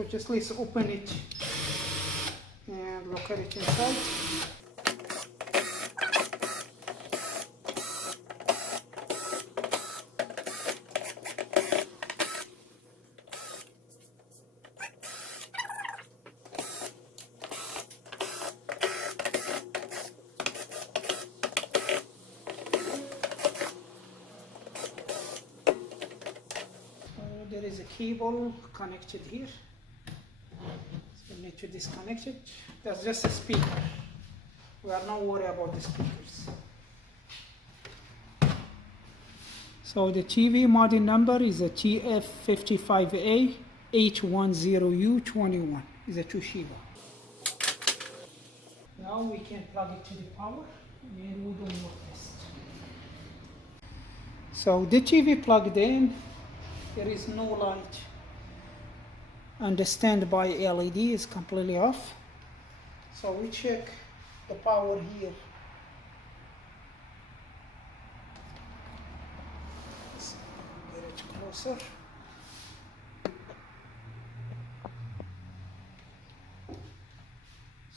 So just let's open it and look at it inside. There is a cable connected here, so we need to disconnect it. That's just a speaker. We are not worried about the speakers. So the TV model number is a TF 55A810U21. It's a Toshiba. Now we can plug it to the power and we do more test. So the TV plugged in. There is no light, and the standby LED is completely off. So we check the power here. Let's get it closer.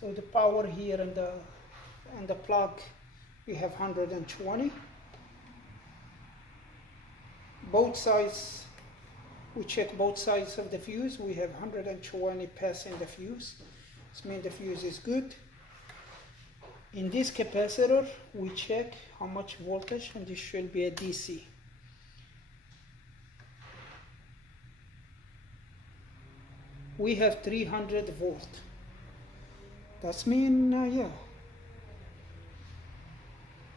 So the power here and the plug, we have 120. Both sides. We check both sides of the fuse. We have 120 passing the fuse. This means the fuse is good. In this capacitor, we check how much voltage, and this should be a DC. We have 300 volt. That's mean, yeah.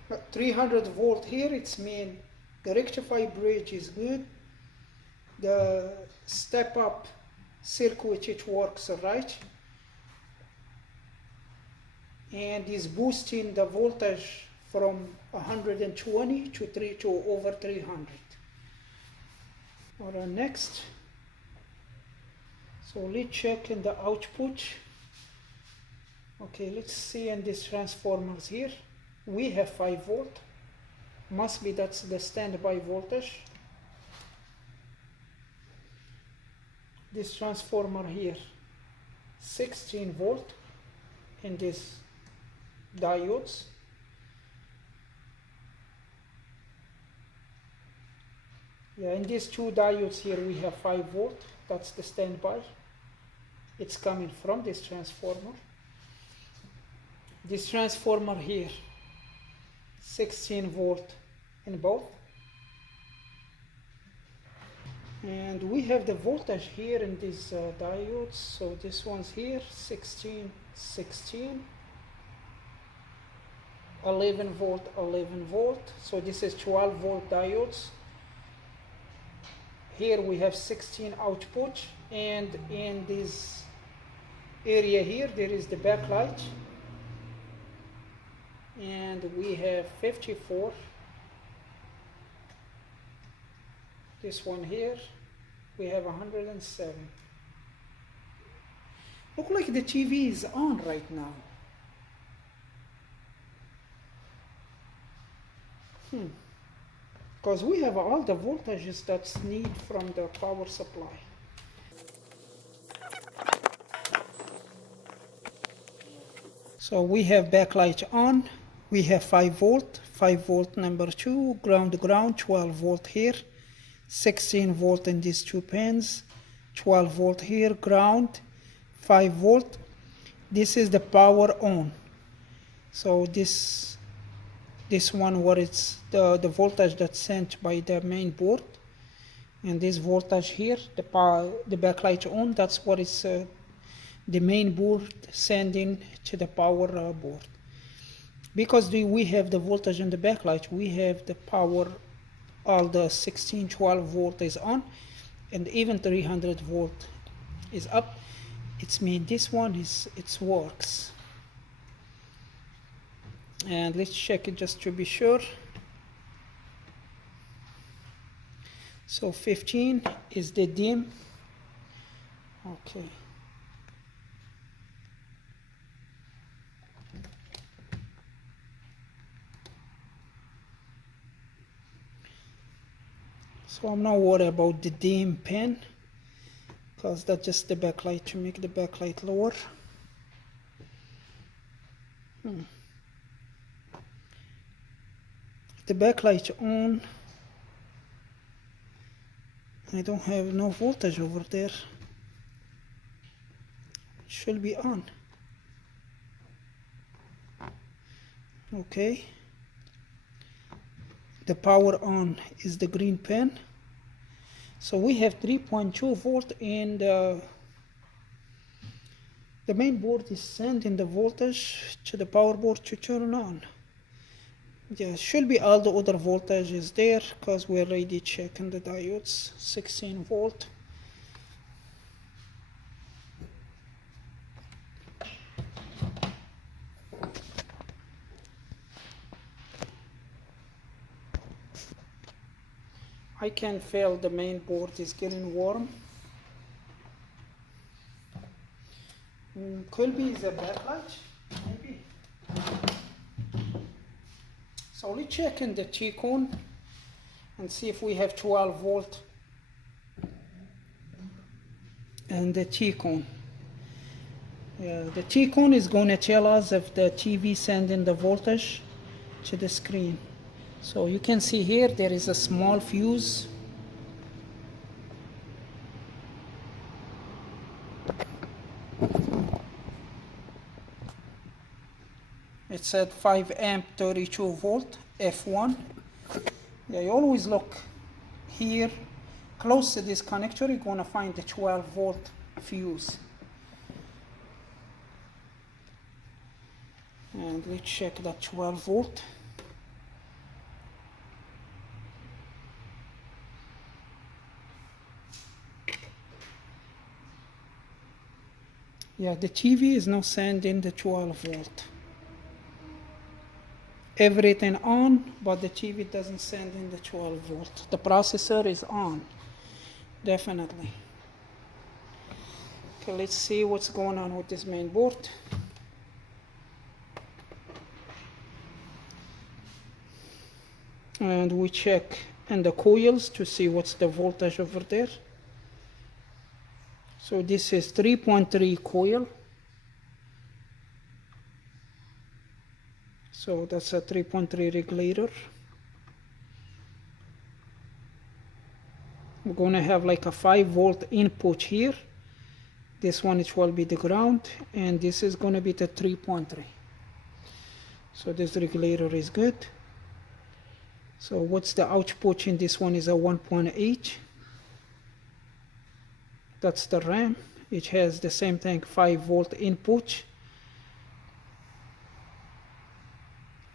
But 300 volt here, it's mean the rectifier bridge is good. The step up circuit, it works right, and is boosting the voltage from 120 to over 300. Alright, next, so let's check in the output. Okay, let's see in these transformers here. We have 5 volt. Must be that's the standby voltage. This transformer here, 16 volt in these diodes. Yeah, in these two diodes here we have 5 volt. That's the standby. It's coming from this transformer. This transformer here, 16 volt in both. And we have the voltage here in these diodes. So this one's here, 16, 16, 11 volt, 11 volt. So this is 12 volt diodes. Here we have 16 output, and in this area here there is the backlight, and we have 54. This one here, we have 107. Look like the TV is on right now. Because we have all the voltages that's needed from the power supply. So we have backlight on. We have 5 volt, 5 volt number 2, ground to ground, 12 volt here. 16 volt in these two pins, 12 volt here, ground, 5 volt. This is the power on. So this one, what it's the voltage that's sent by the main board, and this voltage here, the backlight on, that's what is the main board sending to the power board. Because we have the voltage in the backlight, we have the power. All the 16, 12 volt is on, and even 300 volt is up. It's mean this one it works. And let's check it just to be sure. So 15 is the dim. Okay. So I'm not worried about the dim pin, because that's just the backlight to make the backlight lower. The backlight on. I don't have no voltage over there. It should be on. Okay. The power on is the green pin. So we have 3.2 volt and the main board is sending the voltage to the power board to turn on. Yeah, should be all the other voltage is there because we're already checking the diodes. 16 volt. I can feel the main board is getting warm. Could be the backlight, maybe. So let's check in the T-cone and see if we have 12 volt and the T-cone. The T-cone is going to tell us if the TV sending the voltage to the screen. So you can see here there is a small fuse. It said 5 amp 32 volt F1. Yeah, you always look here close to this connector, you're going to find the 12 volt fuse. And let's check that 12 volt. Yeah, the TV is not sending the 12 volt. Everything on, but the TV doesn't send in the 12 volt. The processor is on, definitely. Okay, let's see what's going on with this main board. And we check in the coils to see what's the voltage over there. So this is 3.3 coil. So that's a 3.3 regulator. We're going to have like a 5 volt input here. This one it will be the ground, and this is going to be the 3.3. So this regulator is good. So what's the output in this one is a 1.8. That's the RAM. It has the same thing, 5 volt input,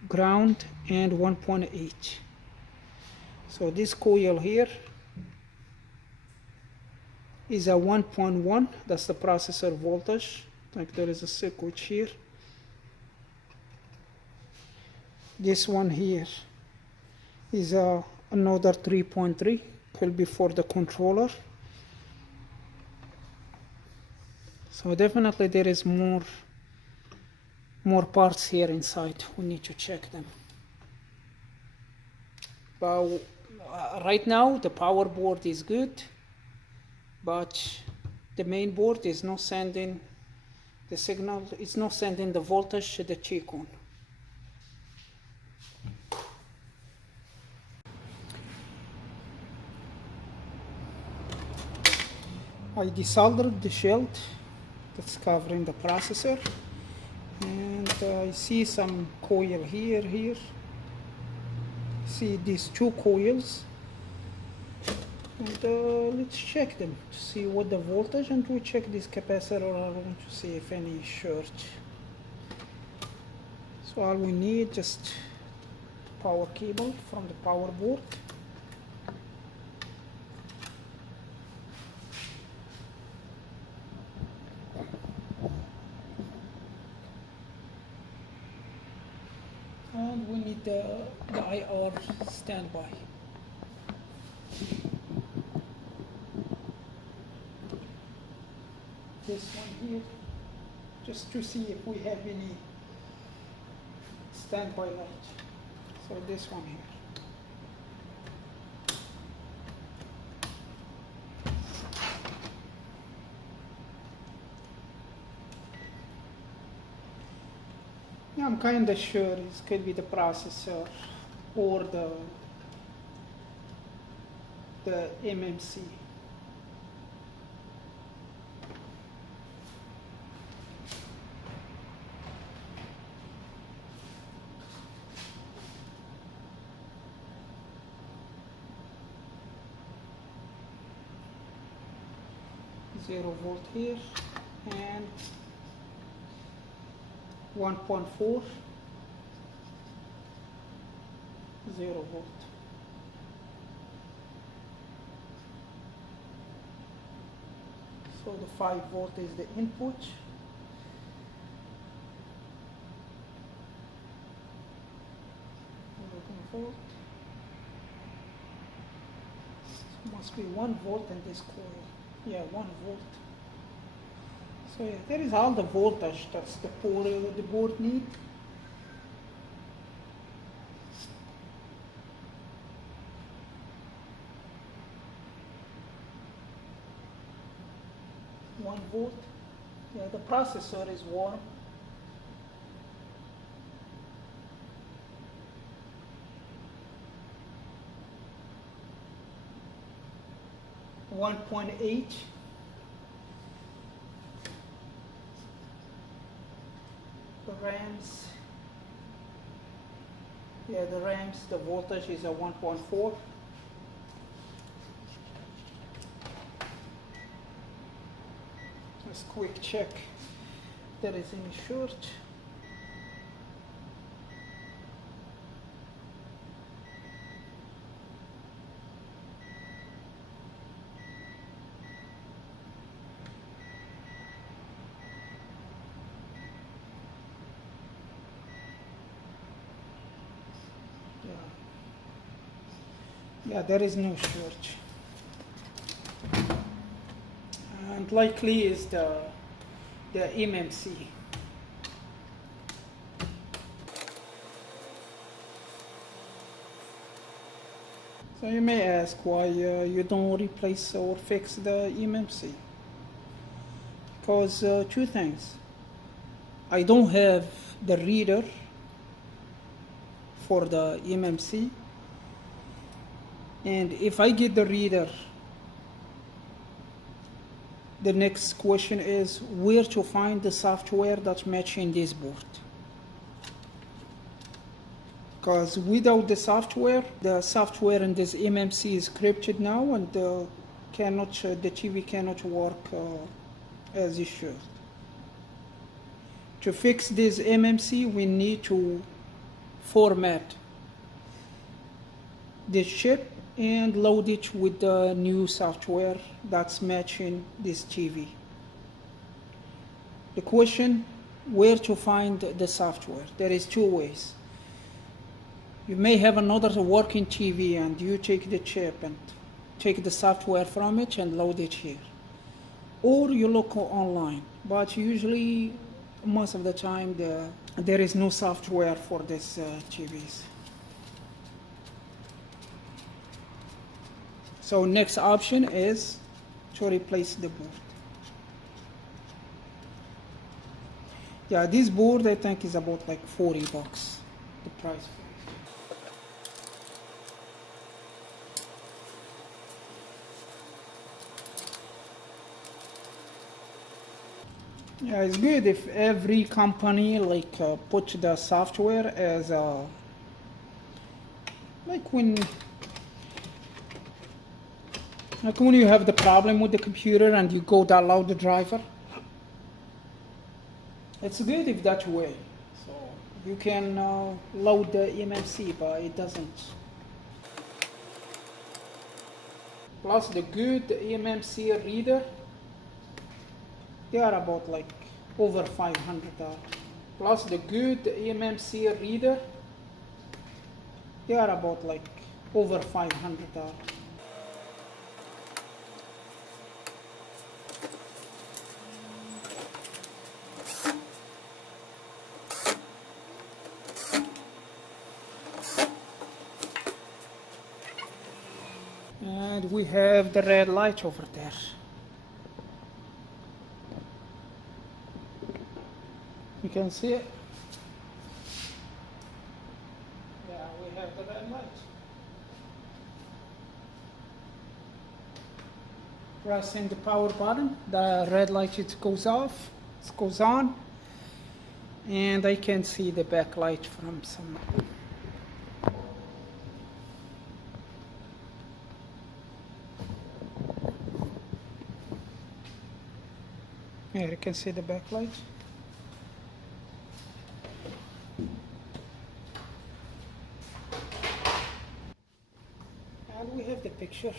ground, and 1.8. So this coil here is a 1.1. That's the processor voltage. Like there is a circuit here. This one here is another 3.3. Could be for the controller. So definitely there is more parts here inside. We need to check them. But right now the power board is good, but the main board is not sending the signal. It's not sending the voltage to the T-cone. I desoldered the shield that's covering the processor, and I see some coil here. See these two coils, and let's check them to see what the voltage, and we check this capacitor around to see if any short. So all we need just power cable from the power board. And we need the IR standby. This one here, just to see if we have any standby light. So this one here. I'm kind of sure it could be the processor or the EMMC. Zero volt here and 1.4, 0 volt. So the 5 volt is the input. Volt. So must be 1 volt in this coil. Yeah, 1 volt. So yeah, there is all the voltage that's the board need. One volt. Yeah, the processor is warm. .8. The RAMs. Yeah, the RAMs, the voltage is a 1.4. Let's quick check there is any short. Yeah, there is no short. And likely is the EMMC. So you may ask why you don't replace or fix the EMMC. Because two things. I don't have the reader for the EMMC. And if I get the reader, the next question is where to find the software that's matching this board. Because without the software in this EMMC is encrypted now, and the TV cannot work as it should. To fix this EMMC, we need to format this chip and load it with the new software that's matching this TV. The question, where to find the software? There is two ways. You may have another working TV and you take the chip and take the software from it and load it here. Or you look online, but usually most of the time there is no software for these TVs. So next option is to replace the board. Yeah, this board I think is about like $40, the price. Yeah, it's good if every company put the software as like when you have the problem with the computer and you go download the driver. It's good if that way. So you can load the EMMC, but it doesn't. Plus the good EMMC reader, they are about like over $500. Plus the good EMMC reader, they are about like over $500. And we have the red light over there. You can see it. Pressing the power button, the red light it goes off, it goes on, and I can see the backlight from some. Here you can see the backlight. And we have the picture.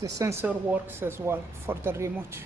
The sensor works as well for the remote.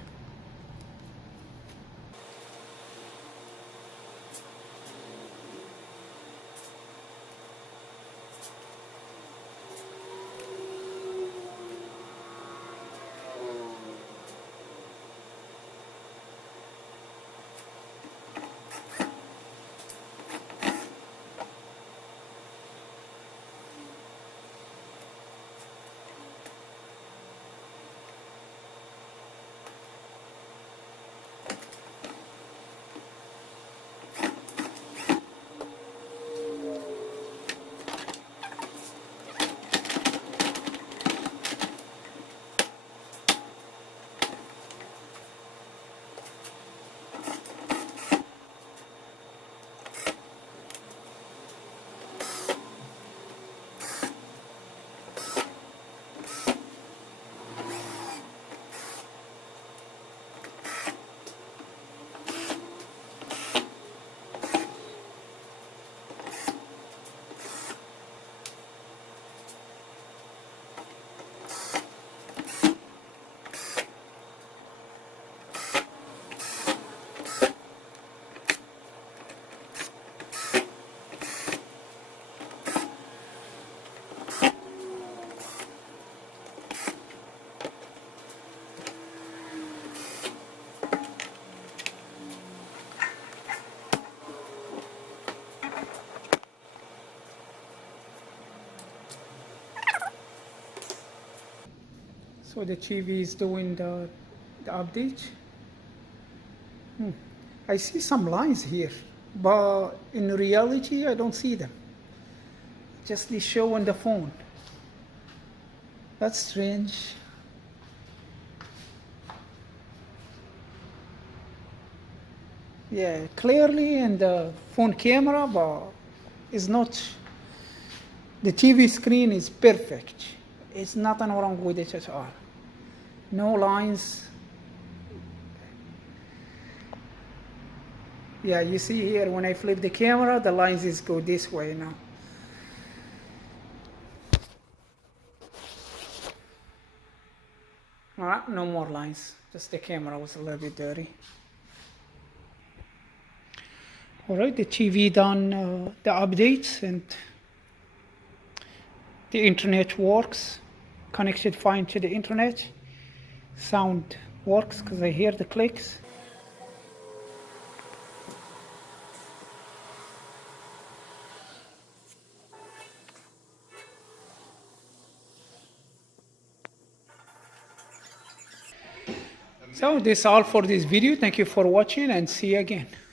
So the TV is doing the update. I see some lines here, but in reality I don't see them. Just they show on the phone. That's strange. Yeah, clearly in the phone camera, but it's not. The TV screen is perfect. It's nothing wrong with it at all. No lines. Yeah, you see here when I flip the camera, the lines is go this way now. All right, no more lines. Just the camera was a little bit dirty. All right, the TV done the updates and the internet works. Connected fine to the internet. Sound works because I hear the clicks. So this is all for this video. Thank you for watching and see you again.